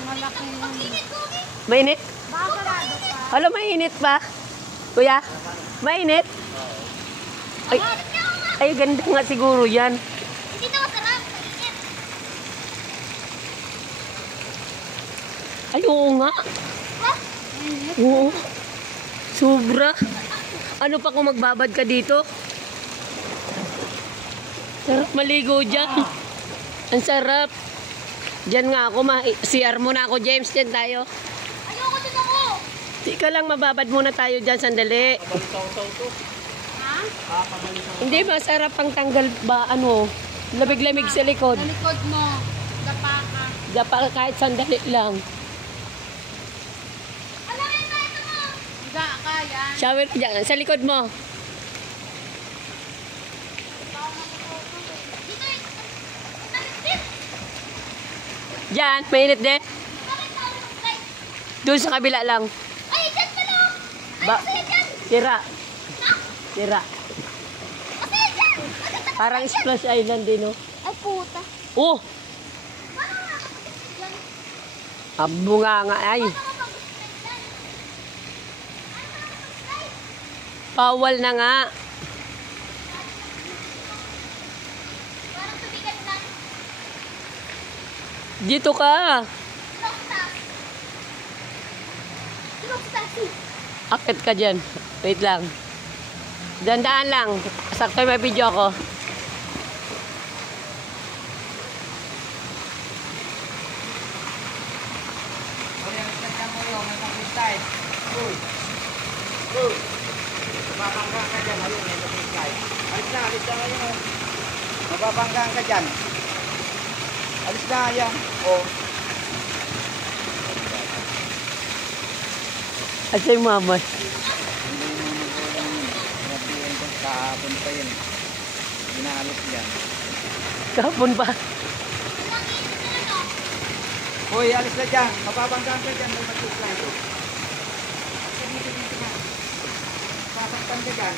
malaki yun. Mainit? Baka sarado pa. Hala, mainit pa? Kuya? Mainit? Ay, ay, ganda nga siguro yan. Hindi na masarap. Mainit. Ay, oo nga. Mainit? Oo. Sobra. Ano pa kung magbabad ka dito? Sarap maligo dyan. Ang sarap. Diyan nga ako. CR muna ako, James. Diyan tayo. Ayoko din ako. Di ka lang, mababad muna tayo dyan. Sandali. Ha? Hindi, masarap ang tanggal ba, ano, lamig-lamig sa likod. Sa likod mo. Dapa ka. Dapa kahit sandali lang. Alamin na ito mo. Higa ka yan. Shower dyan, sa likod mo. Dito eh. Nalit. Diyan, mainit din. Bakit tawag ng flight? Doon sa kabila lang. Ay, dyan pala. Ay, Ba, masaya dyan. tira. Ha? Tira. Masaya dyan. Parang Splash Island din, no? Ay, puta. Oh, Paano nakakapagod dyan? abunga nga ay. Paano nakakapagod dyan? Bawal na nga. Parang tubigan lang. Dito ka. Lockstop. Lockstop. Akit ka dyan. Wait lang. Dandaan lang. Sakto may video ako. Mababanggaan ka dyan. Ayun, may kapitay. Alis na ngayon. Mababanggaan ka dyan. Alis na, yan. O. Asa yung mama? Nabihin ko kahapon pa yun. Inaalis yan. Kahapon pa. Hoy, alis na dyan. Mababanggaan ka dyan. May mag-supply. Dito na. Pasaktan ka dyan.